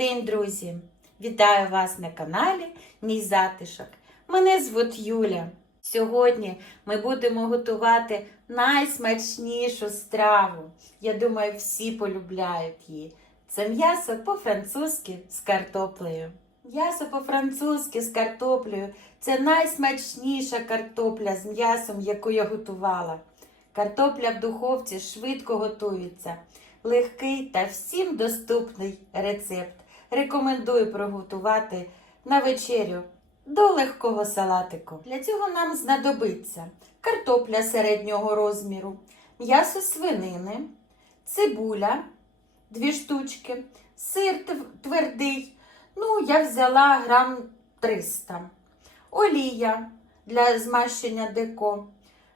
день, друзі! Вітаю вас на каналі Мій затишок. Мене звуть Юля. Сьогодні ми будемо готувати найсмачнішу страву. Я думаю, всі полюбляють її. Це м'ясо по-французьки з картоплею. М'ясо по-французьки з картоплею це найсмачніша картопля з м'ясом, яку я готувала. Картопля в духовці швидко готується. Легкий та всім доступний рецепт. Рекомендую приготувати на вечерю до легкого салатику. Для цього нам знадобиться картопля середнього розміру, м'ясо свинини, цибуля, дві штучки, сир твердий. Ну, я взяла грам 300, олія для змащення деко,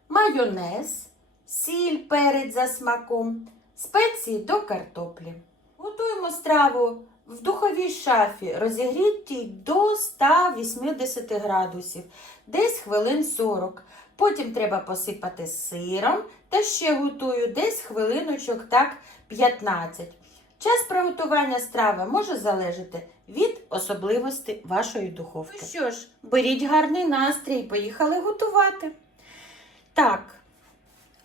майонез, сіль, перець за смаком, спеції до картоплі. Готуємо страву в духовій шафі, розігрітій до 180 градусів, десь хвилин 40. Потім треба посипати сиром та ще готую десь хвилиночок так 15. Час приготування страви може залежати від особливостей вашої духовки. Ну що ж, беріть гарний настрій, поїхали готувати. Так,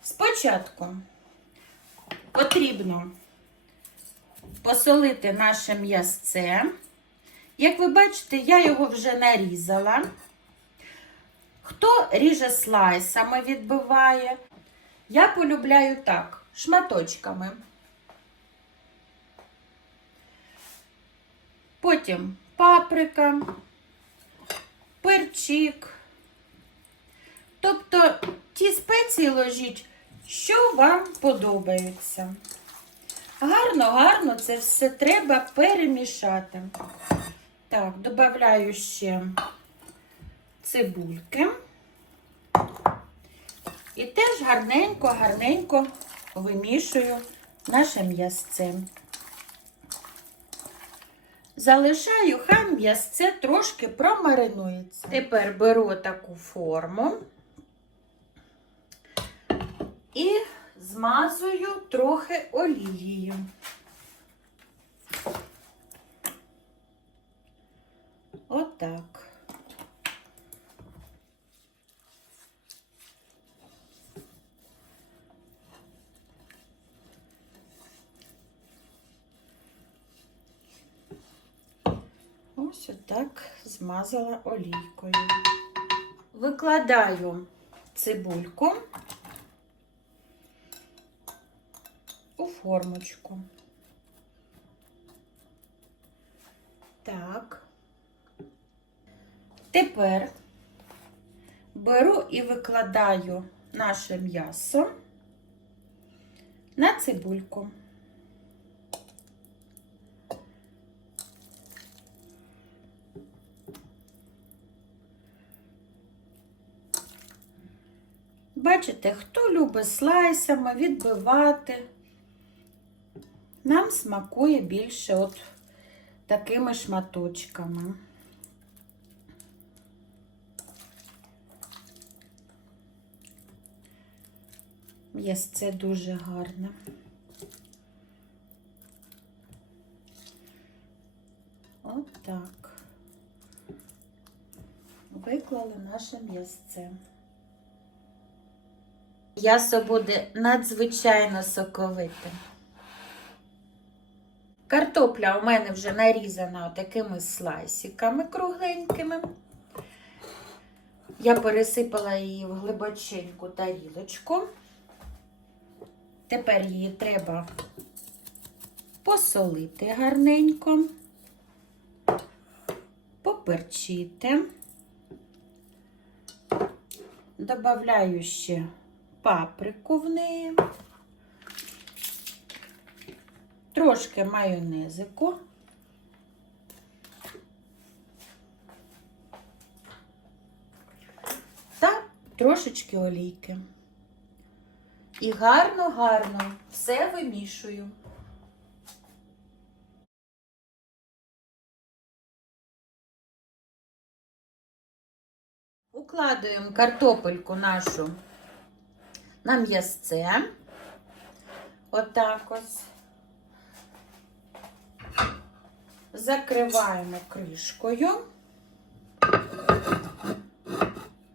спочатку потрібно посолити наше м'ясце. Як ви бачите, я його вже нарізала. Хто ріже слайсами відбиває, я полюбляю так, шматочками. Потім паприка, перчик. Тобто ті спеції ложіть, що вам подобається. Гарно, гарно це все треба перемішати. Так, додаю ще цибульки. І теж гарненько, гарненько вимішую наше м'ясце. Залишаю, хай м'ясце трошки промаринується. Тепер беру таку форму і змазую трохи олією. Отак. Ось отак змазала олійкою. Викладаю цибульку у формочку. Так. Тепер беру і викладаю наше м'ясо на цибульку. Бачите, хто любить слайсами відбивати, нам смакує більше от такими шматочками. М'ясце дуже гарне. От. Виклали наше м'ясце. М'ясо буде надзвичайно соковите. Картопля у мене вже нарізана такими слайсиками кругленькими. Я пересипала її в глибоченьку тарілочку. Тепер її треба посолити гарненько, поперчити. Добавляю ще паприку в неї, трошки майонезику. Та трошечки олійки. І гарно-гарно все вимішую. Укладуємо картопельку нашу на м'ясце. Отак ось. Закриваємо кришкою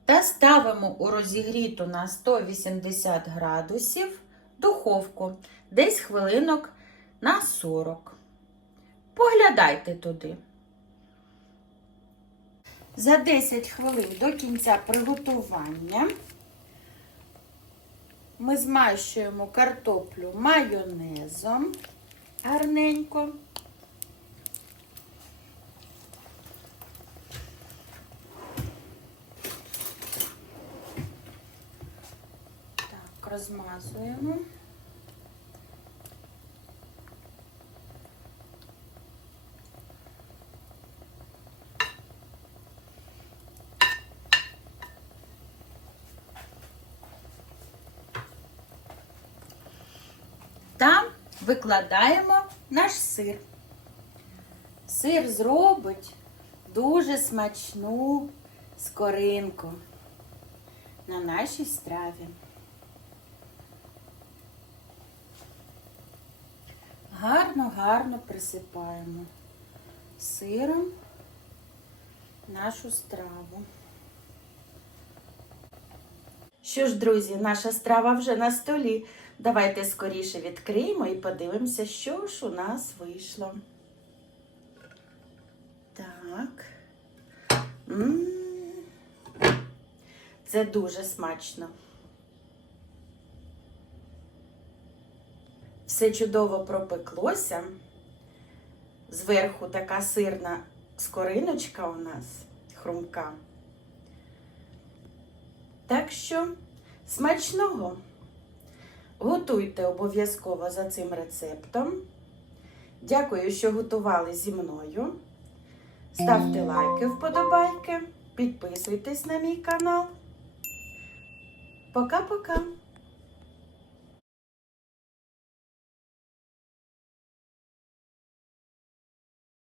та ставимо у розігріту на 180 градусів духовку десь хвилинок на 40. Поглядайте туди. За 10 хвилин до кінця приготування ми змащуємо картоплю майонезом гарненько. Розмазуємо. Та викладаємо наш сир. Сир зробить дуже смачну скоринку на нашій страві. Гарно, гарно присипаємо сиром нашу страву. Що ж, друзі, наша страва вже на столі. Давайте скоріше відкриємо і подивимося, що ж у нас вийшло. Так. М. Це дуже смачно. Все чудово пропеклося. Зверху така сирна скориночка у нас хрумка. Так що смачного! Готуйте обов'язково за цим рецептом. Дякую, що готували зі мною. Ставте лайки, вподобайки, підписуйтесь на мій канал. Пока-пока!